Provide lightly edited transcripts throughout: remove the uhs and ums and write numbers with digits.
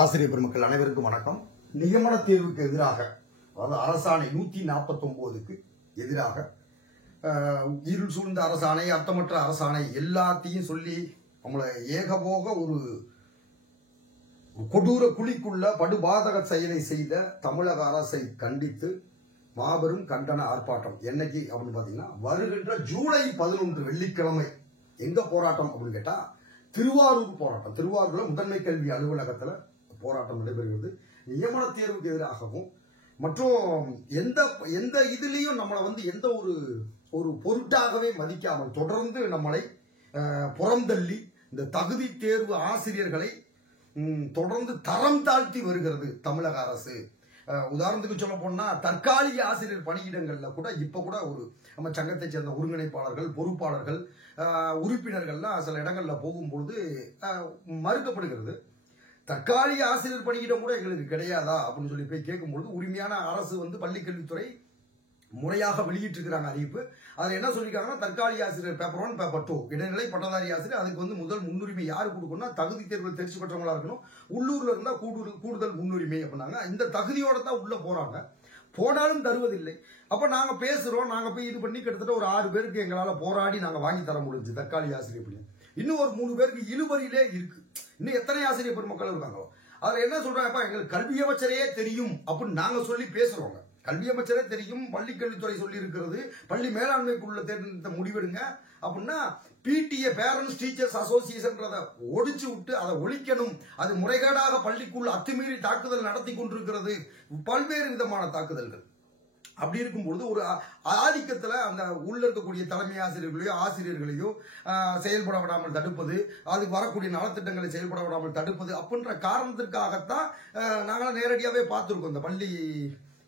ஆசிரியர் பெருமக்கள் அனைவருக்கும் வணக்கம். நியமன தேர்வுக்கு எதிராக, அதாவது அரசாணை 149க்கு எதிராக இருள் சூழ்ந்த அரசாணை, அர்த்தமற்ற அரசாணை எல்லாத்தையும் சொல்லி நம்மளை ஏகபோக ஒரு கொடூர குழிக்குள்ள படுபாதக செயலை செய்த தமிழக அரசை கண்டித்து மாபெரும் கண்டன ஆர்ப்பாட்டம். என்னைக்கு அப்படின்னு பாத்தீங்கன்னா, வருகின்ற ஜூலை 11 வெள்ளிக்கிழமை. எங்க போராட்டம் அப்படின்னு கேட்டா, திருவாரூர் போராட்டம். திருவாரூர்ல முதன்மை கல்வி அலுவலகத்துல போராட்டம் நடைபெறுகிறது. நியமன தேர்வுக்கு எதிராகவும் மற்றும் எந்த இதுலயும் நம்மளை எந்த ஒரு பொருட்டாகவே மதிக்காமல் தொடர்ந்து நம்மளை புறந்தள்ளி இந்த தகுதி தேர்வு ஆசிரியர்களை தொடர்ந்து தரம் தாழ்த்தி வருகிறது தமிழக அரசு. உதாரணத்துக்கு சொல்ல போனா, தற்காலிக ஆசிரியர் பணியிடங்கள்ல கூட இப்ப கூட நம்ம சங்கத்தை சேர்ந்த ஒருங்கிணைப்பாளர்கள், பொறுப்பாளர்கள், உறுப்பினர்கள்லாம் சில இடங்கள்ல போகும்பொழுது மறுக்கப்படுகிறது. தற்காலிக ஆசிரியர் பணியிடம் கூட எங்களுக்கு கிடையாதா அப்படின்னு சொல்லி போய் கேட்கும்பொழுது, உரிமையான அரசு பள்ளிக்கல்வித்துறை முறையாக வெளியிட்டிருக்கிறாங்க அறிவிப்பு. அதுல என்ன சொல்லிருக்காங்கன்னா, தற்காலிக ஆசிரியர் பேப்பர் 1, பேப்பர் 2 இடைநிலை பட்டதாரி ஆசிரியர் அதுக்கு முதல் முன்னுரிமை யாரு கொடுக்கணும்னா, தகுதி தேர்வில் தேர்ச்சி பெற்றவங்களா இருக்கணும். உள்ளூர்ல இருந்தா கூடுதல் முன்னுரிமை அப்படின்னாங்க. இந்த தகுதியோட தான் உள்ள போறாங்க. போனாலும் தருவதில்லை. அப்ப நாங்க பேசுறோம், நாங்க போய் இது பண்ணி கிட்டத்தட்ட ஒரு 6 பேருக்கு எங்களால போராடி நாங்க வாங்கி தர முடிஞ்சு தற்காலிக ஆசிரியர் பணி. இன்னும் ஒரு 3 பேருக்கு இழுபறியிலே இருக்கு. இன்னும் எத்தனை ஆசிரியர் பெருமக்கள் இருக்காங்களோ. அதுல என்ன சொல்றாங்க, எங்களுக்கு கல்வி அமைச்சரே தெரியும் அப்படின்னு நாங்க சொல்லி பேசுறோங்க. கல்வி அமைச்சரே தெரியும், பள்ளிக்கல்வித்துறை சொல்லி இருக்கிறது, பள்ளி மேலாண்மைக்குள்ள தேர்ந்தெடுத்த முடிவெடுங்க அப்படின்னா, பிடிஏ பேரண்ட்ஸ் டீச்சர்ஸ் அசோசியேஷன் ஒடிச்சு விட்டு அதை ஒழிக்கணும். அது முறைகேடாக பள்ளிக்குள்ள அத்துமீறி தாக்குதல் நடத்தி கொண்டிருக்கிறது, பல்வேறு விதமான தாக்குதல்கள். அப்படி இருக்கும்பொழுது ஒரு ஆதிக்கத்துல அந்த உள்ள இருக்கக்கூடிய தலைமை ஆசிரியர்களையோ ஆசிரியர்களையோ செயல்பட விடாமல் தடுப்பது, அதுக்கு வரக்கூடிய நலத்திட்டங்களை செயல்பட விடாமல் தடுப்பது அப்படின்ற காரணத்திற்காகத்தான் நாங்களாம் நேரடியாவே பார்த்திருக்கோம். இந்த பள்ளி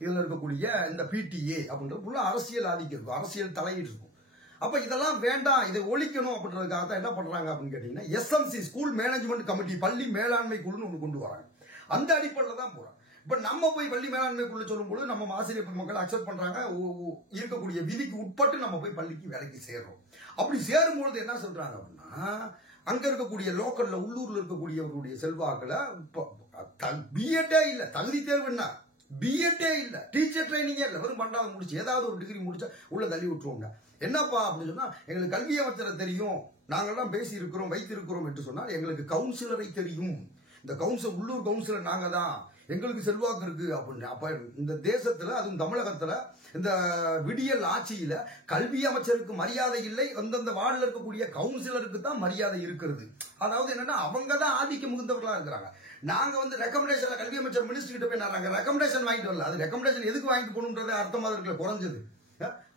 இதுல இருக்கக்கூடிய இந்த பிடிஏ அப்படின்ற அரசியல் ஆதிக்கம் இருக்கும், அரசியல் தலையீடு இருக்கும். அப்ப இதெல்லாம் வேண்டாம், இதை ஒழிக்கணும் அப்படின்றதுக்காக தான் என்ன பண்றாங்க அப்படின்னு கேட்டீங்கன்னா, எஸ்எம்சி ஸ்கூல் மேனேஜ்மெண்ட் கமிட்டி, பள்ளி மேலாண்மை குழுன்னு ஒன்று கொண்டு வராங்க. அந்த அடிப்படையில் தான் போறாங்க. இப்ப நம்ம போய் பள்ளி மேலாண்மைக்குள்ள சொல்லும்போது நம்ம ஆசிரியர் பெருமக்கள் அக்செப்ட் பண்றாங்க, இருக்கக்கூடிய விதிக்கு உட்பட்டு நம்ம போய் பள்ளிக்கு வேலைக்கு சேர்றோம். அப்படி சேரும்பொழுது என்ன சொல்றாங்க அப்படின்னா, அங்க இருக்கக்கூடிய லோக்கல்ல உள்ளூர்ல இருக்கக்கூடியவர்களுடைய செல்வாக்குல பிஎட்டே இல்ல, தகுதி தேர்வு என்ன பிஎட்டே இல்ல, டீச்சர் ட்ரைனிங்கே இல்ல, வெறும் 12வது முடிச்சு ஏதாவது ஒரு டிகிரி முடிச்சா உள்ள தள்ளி விட்டுருவோங்க. என்னப்பா அப்படின்னு சொன்னா, எங்களுக்கு கல்வி அமைச்சரை தெரியும், நாங்கெல்லாம் பேசி இருக்கிறோம் வைத்திருக்கிறோம் என்று சொன்னால் எங்களுக்கு கவுன்சிலரை தெரியும், இந்த உள்ளூர் கவுன்சிலர் நாங்க தான், எங்களுக்கு செல்வாக்கு இருக்கு அப்படின்னு. அப்ப இந்த தேசத்துல, அதுவும் தமிழகத்துல இந்த விடியல் ஆட்சியில கல்வி அமைச்சருக்கு மரியாதை இல்லை, அந்தந்த வார்டில் இருக்கக்கூடிய கவுன்சிலருக்கு தான் மரியாதை இருக்கிறது. அதாவது என்னன்னா, அவங்க தான் ஆதிக்கம் மிகுந்தவர்களா இருக்கிறாங்க. நாங்க ரெக்கமெண்டேஷன் கல்வி அமைச்சர் மினிஸ்டர் கிட்ட போய் நாங்க ரெக்கமெண்டேஷன் வாங்கிட்டு வரல. அது ரெக்கமெண்டேஷன் எதுக்கு வாங்கிட்டு போகணுன்றது அர்த்தமா இருக்குல்ல, குறைஞ்சது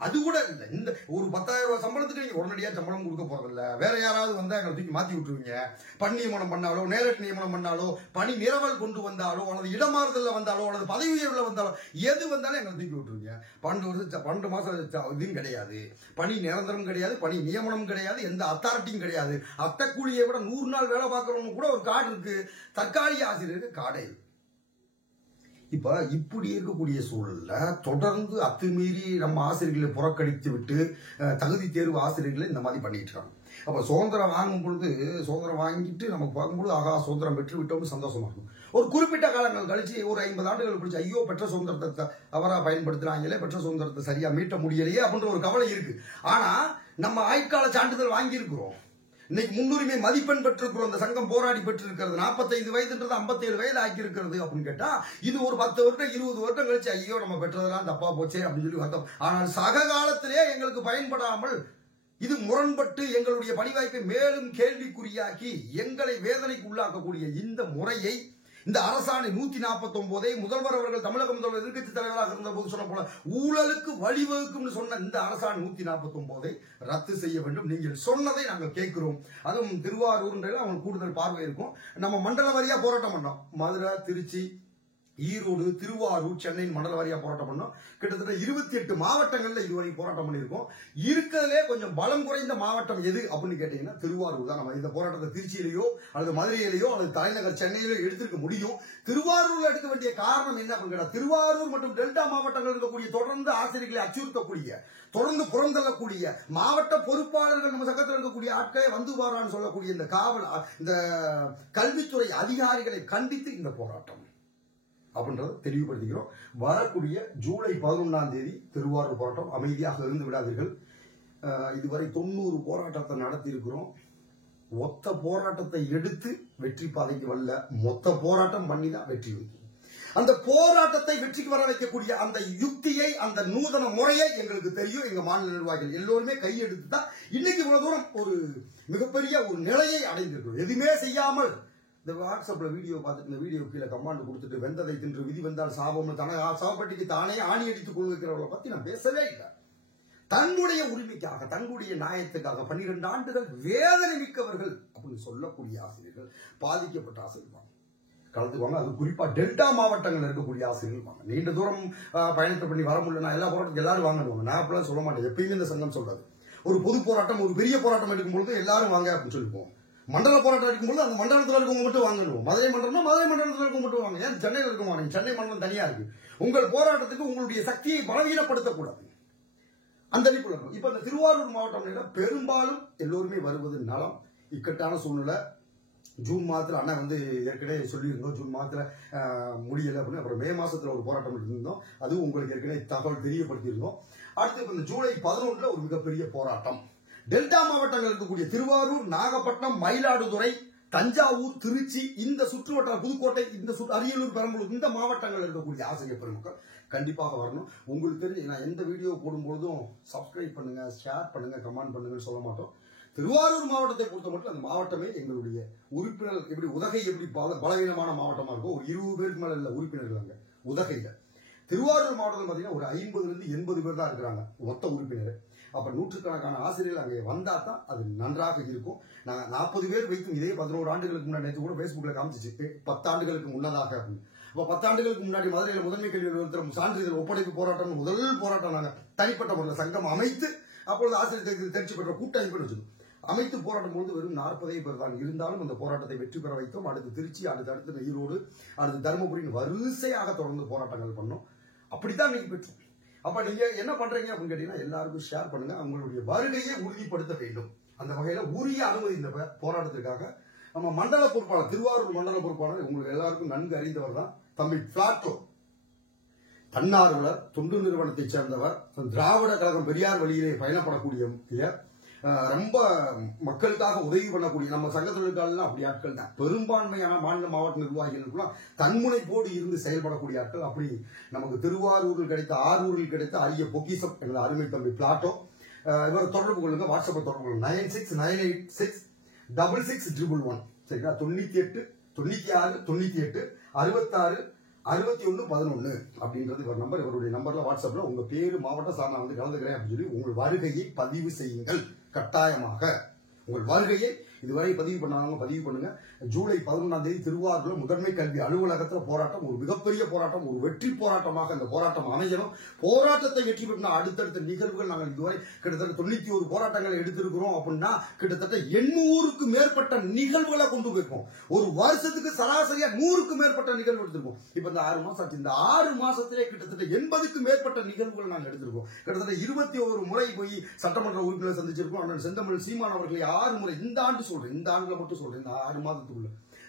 அது கூட இல்ல. இந்த ஒரு 10,000 ரூபாய் சம்பளத்துக்கு நீங்க உடனடியா சம்பளம் கொடுக்க போறதில்ல. வேற யாராவது வந்தா எங்களை தூக்கி மாத்தி விட்டுருவீங்க. பணி நியமனம் பண்ணாலோ, நேரடி நியமனம் பண்ணாலோ, பணி நிரவல் கொண்டு வந்தாலோ, அல்லது இடமாறுதல் வந்தாலோ, அல்லது பதவி உயர்வுல வந்தாலோ, எது வந்தாலும் எங்களை தூக்கி விட்டுருவீங்க. 12 மாசம் இதுவும் கிடையாது, பணி நிரந்தரம் கிடையாது, பணி நியமனம் கிடையாது, எந்த அத்தாரிட்டியும் கிடையாது. அட்டக்கூலியை விட 100 நாள் வேலை பார்க்கறவங்க கூட ஒரு கார்டு இருக்கு, தற்காலிக ஆசிரியருக்கு கார்டே. இப்ப இப்படி இருக்கக்கூடிய சூழல்ல தொடர்ந்து அத்துமீறி நம்ம ஆசிரியர்களை புறக்கணித்து விட்டு தகுதி தேர்வு ஆசிரியர்களை இந்த மாதிரி பண்ணிட்டு இருக்காங்க. அப்ப சுதந்திரம் வாங்கும் பொழுது, சுதந்திரம் வாங்கிட்டு நமக்கு பார்க்கும்போது, ஆகா சுதந்திரம் பெற்று விட்டோம்னு சந்தோஷமா இருக்கும். ஒரு குறிப்பிட்ட காலங்கள் கழிச்சு, ஒரு 50 ஆண்டுகள் கழிச்சு, ஐயோ பெற்ற சுதந்திரத்தை அவரா பயன்படுத்துறாங்களே, பெற்ற சுதந்திரத்தை சரியா மீட்ட முடியலையே அப்படின்ற ஒரு கவலை இருக்கு. ஆனா நம்ம ஆயுட்கால சான்றிதழ் வாங்கி இருக்கிறோம், இன்னைக்கு முன்னுரிமை மதிப்பெண் பெற்றிருக்கிறோம், இந்த சங்கம் போராடி பெற்றிருக்கிறது. 45 வயதுன்றது 57 வயது ஆக்கி இருக்கிறது அப்படின்னு கேட்டா, இது ஒரு 10 வருடம் 20 வருடம் கழிச்சு, ஐயோ நம்ம பெற்றதெல்லாம் தப்பா போச்சே அப்படின்னு சொல்லி வருத்தம். ஆனால் சக காலத்திலே எங்களுக்கு பயன்படாமல், இது முரண்பட்டு எங்களுடைய பணிவாய்ப்பை மேலும் கேள்விக்குறியாக்கி எங்களை வேதனைக்கு உள்ளாக்கக்கூடிய இந்த முறையை, இந்த அரசாணை 149 முதல்வர் அவர்கள், தமிழக முதல்வர் எதிர்க்கட்சி தலைவராக இருந்த போது சொன்ன போல ஊழலுக்கு வழிவகுக்கும் சொன்ன இந்த அரசாணை 149 ரத்து செய்ய வேண்டும். நீங்கள் சொன்னதை நாங்கள் கேட்கிறோம். அதுவும் திருவாரூர் அவங்க கூடுதல் பார்வை இருக்கும். நம்ம மண்டல வாரியா போராட்டம் பண்ணோம். மதுரை, திருச்சி, ஈரோடு, திருவாரூர், சென்னை மண்டல வாரியா போராட்டம் பண்ணோம். கிட்டத்தட்ட 28 மாவட்டங்கள்ல இதுவரை போராட்டம் பண்ணியிருக்கோம். இருக்கிறதே கொஞ்சம் பலம் குறைந்த மாவட்டம் எது அப்படின்னு கேட்டீங்கன்னா திருவாரூர் தான். நம்ம இந்த போராட்டத்தை திருச்சியிலேயோ அல்லது மதுரையிலேயோ அல்லது தலைநகர் சென்னையிலோ எடுத்திருக்க முடியும். திருவாரூர்ல எடுக்க வேண்டிய காரணம் என்ன அப்படின்னு கேட்டா, திருவாரூர் மற்றும் டெல்டா மாவட்டங்கள் இருக்கக்கூடிய தொடர்ந்து ஆசிரியர்களை அச்சுறுத்தக்கூடிய, தொடர்ந்து புறந்தள்ளக்கூடிய மாவட்ட பொறுப்பாளர்கள் நம்ம சங்கத்தில் இருக்கக்கூடிய ஆட்களே வந்து வாரான்னு சொல்லக்கூடிய இந்த காவல், இந்த கல்வித்துறை அதிகாரிகளை கண்டித்து இந்த போராட்டம் அப்படின்றத தெளிவுபடுத்திக்கிறோம். வரக்கூடிய ஜூலை 11ஆம் தேதி திருவாரூர் போராட்டம். அமைதியாக இருந்து விடாதீர்கள். இதுவரை 90 போராட்டத்தை நடத்தி இருக்கிறோம். ஒத்த போராட்டத்தை எடுத்து வெற்றி பாதைக்கு வரல, மொத்த போராட்டம் பண்ணி தான் வெற்றி வைக்கும். அந்த போராட்டத்தை வெற்றிக்கு வர வைக்கக்கூடிய அந்த யுக்தியை, அந்த நூதன முறையை எங்களுக்கு தெரியும். எங்க மாநில நிர்வாகிகள் எல்லோருமே கையெடுத்து தான் இன்னைக்கு இவ்வளவு தூரம் ஒரு மிகப்பெரிய ஒரு நிலையை அடைந்திருக்கிறோம். எதுவுமே செய்யாமல் இந்த வாட்ஸ்அப்ல வீடியோ பார்த்துட்டு இந்த வீடியோ கீழே கமாண்ட் கொடுத்துட்டு வெந்ததை தின்று விதி வந்தால் சாபம்னு சாப்பட்டிக்கு தானே ஆணி அடித்துக் கொள்கிறவர்களை பத்தி நான் பேசவே இல்லை. தன்னுடைய உரிமைக்காக, தன்னுடைய நியாயத்துக்காக 12 ஆண்டுகள் வேதனை மிக்கவர்கள் அப்படின்னு சொல்லக்கூடிய ஆசிரியர்கள், பாதிக்கப்பட்ட ஆசிரியர்கள் கலந்துக்குவாங்க. அது குறிப்பா டெல்டா மாவட்டங்கள் இருக்கக்கூடிய ஆசிரியர்கள் வாங்க. நீண்ட தூரம் பயணத்தை பண்ணி வர முடியல, எல்லா போராட்டத்துக்கு எல்லாரும் வாங்கிடுவாங்க. நான் அப்படிலாம் சொல்ல மாட்டேன். எப்பயுமே இந்த சங்கம் சொல்றது, ஒரு பொது போராட்டம், ஒரு பெரிய போராட்டம் எடுக்கும்போது எல்லாரும் வாங்க அப்படின்னு சொல்லிப்போம். மண்டல போராட்டம் இருக்கும்போது அந்த மண்டலத்தில் இருக்கவங்க மட்டும் வாங்கணும். மதுரை மண்டலம்னா மதுரை மண்டலத்தில் இருக்கவங்க மட்டும் வாங்க. ஏன் சென்னையில் இருக்க மாட்டீங்க? சென்னை மண்டலம் தனியா இருக்கு. உங்கள் போராட்டத்துக்கு உங்களுடைய சக்தியை பலவீனப்படுத்தக்கூடாது. அந்த அடிப்படையில் இருக்கும். இப்ப இந்த திருவாரூர் மாவட்டம் பெரும்பாலும் எல்லோருமே வருவது நலம். இக்கட்டான சூழ்நிலை. ஜூன் மாதத்துல அண்ணா வந்து ஏற்கனவே சொல்லியிருந்தோம், ஜூன் மாதத்துல முடியல அப்படின்னு. அப்புறம் மே மாசத்துல ஒரு போராட்டம் இருந்தோம், அதுவும் உங்களுக்கு ஏற்கனவே தகவல் தெரியப்படுத்தியிருந்தோம். அடுத்து இப்ப இந்த ஜூலை 11 ஒரு மிகப்பெரிய போராட்டம். டெல்டா மாவட்டங்கள் இருக்கக்கூடிய திருவாரூர், நாகப்பட்டினம், மயிலாடுதுறை, தஞ்சாவூர், திருச்சி, இந்த சுற்றுவட்டார புதுக்கோட்டை, இந்த அரியலூர், பெரம்பலூர், இந்த மாவட்டங்கள் இருக்கக்கூடிய ஆசிரியர் பெருமக்கள் கண்டிப்பாக வரணும். உங்களுக்கு தெரிஞ்சு நான் எந்த வீடியோ போடும்பொழுதும் சப்ஸ்கிரைப் பண்ணுங்க, ஷேர் பண்ணுங்க, கமெண்ட் பண்ணுங்கன்னு சொல்ல மாட்டோம். திருவாரூர் மாவட்டத்தை பொறுத்த மட்டும் அந்த மாவட்டமே எங்களுடைய உறுப்பினர் எப்படி உதகை எப்படி பலவீனமான மாவட்டமா இருக்கும். ஒரு 20 பேருக்கு மேல இல்ல உறுப்பினர்கள் அங்க உதகையில. திருவாரூர் மாவட்டத்தில் பாத்தீங்கன்னா ஒரு 50 இருந்து 80 பேர் தான் இருக்கிறாங்க மொத்த உறுப்பினர். அப்ப நூற்றுக்கணக்கான ஆசிரியர்கள் அங்கே வந்தா தான் அது நன்றாக இருக்கும். நாங்க 40 பேர் வைக்கும் இதே 11 ஆண்டுகளுக்கு முன்னாடி நேற்று கூட பேஸ்புக்ல காமிச்சிச்சு 10 ஆண்டுகளுக்கு முன்னதாக அப்படின்னு. அப்ப 10 ஆண்டுகளுக்கு முன்னாடி மதுரையில முதன்மை கல்வி நிறுவனத்தில் சான்றிதழ் ஒப்படைப்பு போராட்டம் முதல் போராட்டம் நாங்க தனிப்பட்ட முறையில் சங்கம் அமைத்து அப்பொழுது ஆசிரியர் தேர்ச்சி பெற்ற கூட்டமைப்பு வச்சிருக்கோம். அமைத்து போராட்டம் பொழுது வெறும் 40 பேர் தான் இருந்தாலும் அந்த போராட்டத்தை வெற்றி பெற வைத்தோம். அடுத்து திருச்சி, அடுத்து ஈரோடு, அடுத்து தருமபுரியின் வரிசையாக தொடர்ந்து போராட்டங்கள் பண்ணோம். அப்படித்தான் இன்னைக்கு பெற்றோம். அப்ப நீங்க என்ன பண்றீங்க அப்படின்னு கேட்டீங்கன்னா எல்லாருக்கும் ஷேர் பண்ணுங்க. அவங்களுடைய வருகையை உறுதிப்படுத்த வேண்டும். அந்த வகையில உரிய அனுமதி இந்த போராட்டத்திற்காக நம்ம மண்டல பொறுப்பாளர், திருவாரூர் மண்டல பொறுப்பாளர் உங்களுக்கு எல்லாருக்கும் நன்கு அறிந்தவர் தான் தம்பி பிளாட்டோ. தன்னார்வலர், தொண்டு நிறுவனத்தை சேர்ந்தவர், திராவிட கழகம் பெரியார் வழியிலே பயணப்படக்கூடிய ரொம்ப மக்களுக்காக உதவி பண்ணக்கூடிய நம்ம சங்கத்தினருக்கெல்லாம் அப்படி ஆட்கள் தான். பெரும்பான்மையான மாநில மாவட்ட நிர்வாகிகளுக்கெல்லாம் தன்முனைப்போடு இருந்து செயல்படக்கூடிய ஆட்கள். அப்படி நமக்கு திருவாரூரில் கிடைத்த, ஆரூரில் கிடைத்த அரிய பொக்கிசம் எங்கள் அருமை தம்பி பிளாட்டோ. இவர் தொடர்பு கொள்ளுங்க, வாட்ஸ்அப் தொடர்பு கொள்ளுங்க. 9698666611 சரிங்களா? 98 96 98 66 6111 அப்படின்றது இவர் நம்பர். இவருடைய நம்பர்ல வாட்ஸ்அப்ல உங்க பேரு, மாவட்ட சார் நான் வந்து கலந்துக்கிறேன் அப்படின்னு சொல்லி உங்கள் வருகையை பதிவு செய்யுங்கள். கட்டாயமாக உங்கள் வருகையை இதுவரை பதிவு பண்ணாங்க, பதிவு பண்ணுங்க. ஜூலை 11ஆம் தேதி திருவாரூர் முதன்மை கல்வி அலுவலகத்தில் போராட்டம், ஒரு மிகப்பெரிய போராட்டம், ஒரு வெற்றி போராட்டமாக இந்த போராட்டம் அமையணும். போராட்டத்தை வெற்றி பெற்ற அடுத்தடுத்த நிகழ்வுகள் நாங்கள் இதுவரை கிட்டத்தட்ட 91 போராட்டங்களை எடுத்திருக்கிறோம். அப்படின்னா கிட்டத்தட்ட 800க்கு மேற்பட்ட நிகழ்வுகளை கொண்டு போயிருக்கோம். ஒரு வருஷத்துக்கு சராசரியா 100க்கு மேற்பட்ட நிகழ்வு எடுத்திருக்கோம். இப்ப இந்த 6 மாசம் ஆச்சு. இந்த 6 மாசத்திலே கிட்டத்தட்ட 80க்கு மேற்பட்ட நிகழ்வுகள் நாங்கள் எடுத்திருக்கோம். கிட்டத்தட்ட 21 முறை போய் சட்டமன்ற உறுப்பினர் சந்திச்சிருக்கோம். அண்ணன் செந்தமிழ் சீமான் அவர்களை 6 முறை, இந்த ஆண்டு சொல்றேன், இந்த ஆண்டுல மட்டும் சொல்றேன், இந்த 6 மாதத்துக்குள்ள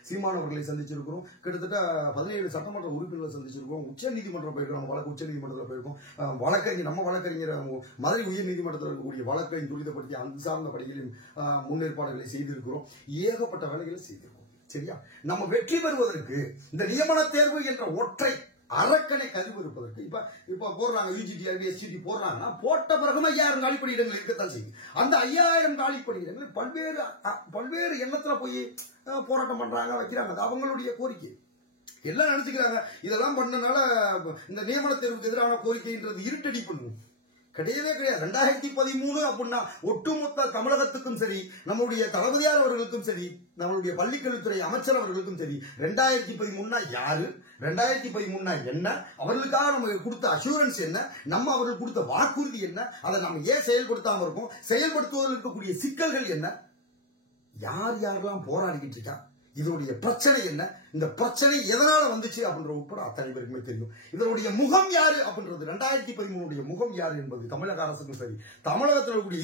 சீமான் அவர்களை சந்திச்சிருக்கிறோம். கிட்டத்தட்ட 17 சட்டமன்ற உறுப்பினர்களை சந்திச்சிருக்கோம். உச்ச நீதிமன்றம் போயிருக்கோம். வழக்கு உச்ச நீதிமன்றத்தில் போயிருக்கோம். வழக்கறிஞர், நம்ம வழக்கறிஞர் மதுரை உயர் நீதிமன்றத்தில் இருக்கக்கூடிய வழக்கை துரிதப்படுத்தி அந்த சார்ந்த பணிகளின் முன்னேற்பாடுகளை செய்திருக்கிறோம். ஏகப்பட்ட வேலைகளை செய்திருக்கோம். சரியா? நம்ம வெற்றி பெறுவதற்கு இந்த நியமன தேர்வு என்ற ஒற்றை அரக்கனை கருவிருப்பதற்கு இப்ப போடுறாங்க, யூஜிடி எஸ்ஜிடி போடுறாங்கன்னா போட்ட பிறகுமா 5000 காலிப்பணியிடங்கள் இருக்கத்தான் செய்யும். அந்த 5000 காலிப்பணியிடங்கள் பல்வேறு எண்ணத்துல போய் போராட்டம் பண்றாங்க, வைக்கிறாங்க. அது அவங்களுடைய கோரிக்கை. எல்லாம் நினைச்சுக்கிறாங்க இதெல்லாம் பண்ணனால இந்த நியமன தேர்வுக்கு எதிரான கோரிக்கைன்றது இருட்டடி பண்ணும். கிடையவே கிடையாது. 2013 அப்படின்னா ஒட்டுமொத்த தமிழகத்துக்கும் சரி, நம்முடைய தளபதியார் அவர்களுக்கும் சரி, நம்மளுடைய பள்ளிக்கல்வித்துறை அமைச்சர் அவர்களுக்கும் சரி, 2013 யாரு, 2013 என்ன, அவர்களுக்காக நம்ம கொடுத்த அஷூரன்ஸ் என்ன, நம்ம அவர்கள் கொடுத்த வாக்குறுதி என்ன, அதை நம்ம ஏன் செயல்படுத்தாம இருக்கோம், செயல்படுத்துவதில் இருக்கக்கூடிய சிக்கல்கள் என்ன, யார் யாரெல்லாம் போராடிக்கிட்டு இருக்கா, இதனுடைய பிரச்சனை என்ன, இந்த பிரச்சனை எதனால வந்துச்சு அப்படின்ற உட்பட அத்தனை பேருக்குமே தெரியும். இதனுடைய முகம் யாரு அப்படின்றது 2013 முகம் யாரு என்பது தமிழக அரசுக்கும் சரி, தமிழகத்தில் இருக்கக்கூடிய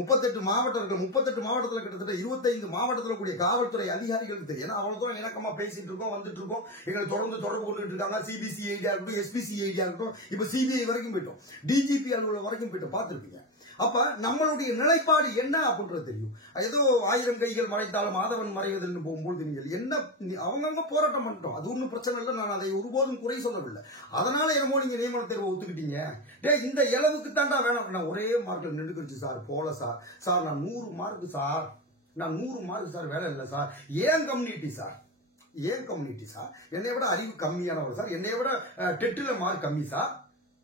38 மாவட்டங்கள், 38 மாவட்டத்தில் கிட்டத்தட்ட 25 மாவட்டத்தில் கூடிய காவல்துறை அதிகாரிகளுக்கு தெரியும். ஏன்னா அவ்வளவு தூரம் இணக்கமா பேசிட்டு இருக்கோம், வந்துட்டு இருக்கோம், எங்களை தொடர்ந்து தொடர்பு கொண்டுட்டு இருக்காங்க. சிபிசி ஐடியா இருக்கட்டும், எஸ்பிசி ஐடியா இருக்கட்டும், இப்ப சிபிஐ வரைக்கும் போயிட்டோம், டிஜிபி அலுவலகம் வரைக்கும் போயிட்டு பார்த்திருப்பீங்க. அப்ப நம்மளுடைய நிலைப்பாடு என்ன அப்படின்றது தெரியும். ஏதோ 1000 கைகள் மறைத்தாலும் மாதவன் மறைவதில்னு போகும்போது நீங்கள் என்ன, அவங்கவுங்க போராட்டம் பண்ணிட்டோம், அது ஒன்றும் பிரச்சனை இல்லை, நான் அதை ஒருபோதும் குறை சொல்லவில்லை. அதனால என்னமோ நீங்க நியமன தேர்வை ஒத்துக்கிட்டீங்க, இந்த இளவுக்கு தாண்டா வேணும், நான் ஒரே மார்க்கில் நின்றுக்கிடுச்சு சார், போல சார் நான் 100 மார்க் சார், நான் 100 மார்க் சார், வேலை இல்லை சார், ஏன் கம்யூனிட்டி சார், ஏன் கம்யூனிட்டி சார், என்னை விட அறிவு கம்மியானவர் சார், என்னை விட டெட்டில் மார்க் கம்மி சார்,